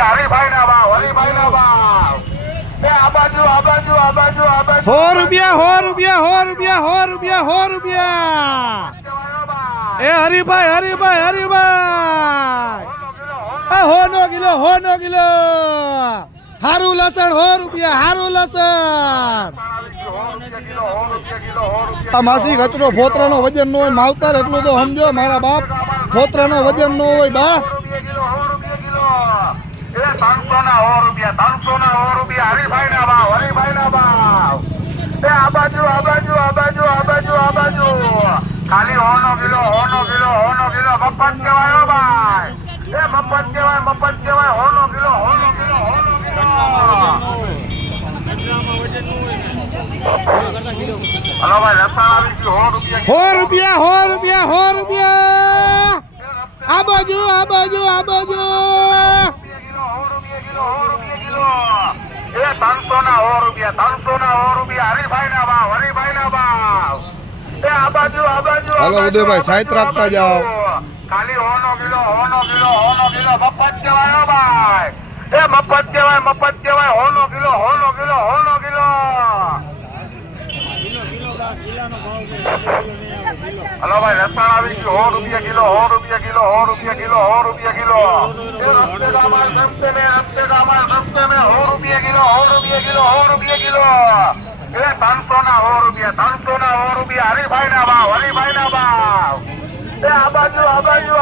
રૂપિયા હરિભાઈ ના ભાવ, હરિભાઈ ના ભાવ. આ બાજુ આ બાજુ આ બાજુ આ બાજુ 100 રૂપિયા 100 રૂપિયા 100 રૂપિયા 100 રૂપિયા 100 રૂપિયા એ હરિભાઈ હરિભાઈ હરિભાઈ એ 100 કિલો હારું લસણ 100 રૂપિયા હારું લસણ આ માસી કચરો ફોતરાનો વજન ન હોય માવતર એટલું તો સમજો મારા બાપ ફોતરાનો વજન ન હોય બા 300 રૂપિયા હરિભાઈ ના ભાવ, હરિભાઈ ના ભાવ. આ બાજુ આ બાજુ આ બાજુ આ બાજુ આ બાજુ ખાલી 100 કિલો 100 કિલો 100 કિલો મફત કહેવાય ભાઈ. મફત કહેવાય 100 કિલો 100 કિલો 100 કિલો. હલો ભાઈ રસાણ આવી ગયું 100 રૂપિયા 100 રૂપિયા આ બાજુ આ બાજુ આ બાજુ 300 ના 100 રૂપિયા હરિભાઈ ના ભાવ, હરિભાઈ ના ભાવ. આ બાજુ આ બાજુ હાલો ઉદયભાઈ સાઈડ રાખતા જાઓ ખાલી 100 કિલો 100 કિલો 100 કિલો મફત કહેવાય ભાઈ. મફત કહેવાય 100 કિલો 100 કિલો 100 કિલો. હલો ભાઈ રસાણ આવી ગયું 100 રૂપિયા કિલો 100 રૂપિયા કિલો 100 રૂપિયા કિલો 100 રૂપિયા કિલો. રસ્તે દામાલ સસ્તે में 100 રૂપિયા કિલો 100 રૂપિયા કિલો 100 રૂપિયા કિલો. 300 ના 100 રૂપિયા 300 ના 100 રૂપિયા હરિભાઈ ના ભાવ, હરિભાઈ ના ભાવ. આ બાજુ આ બાજુ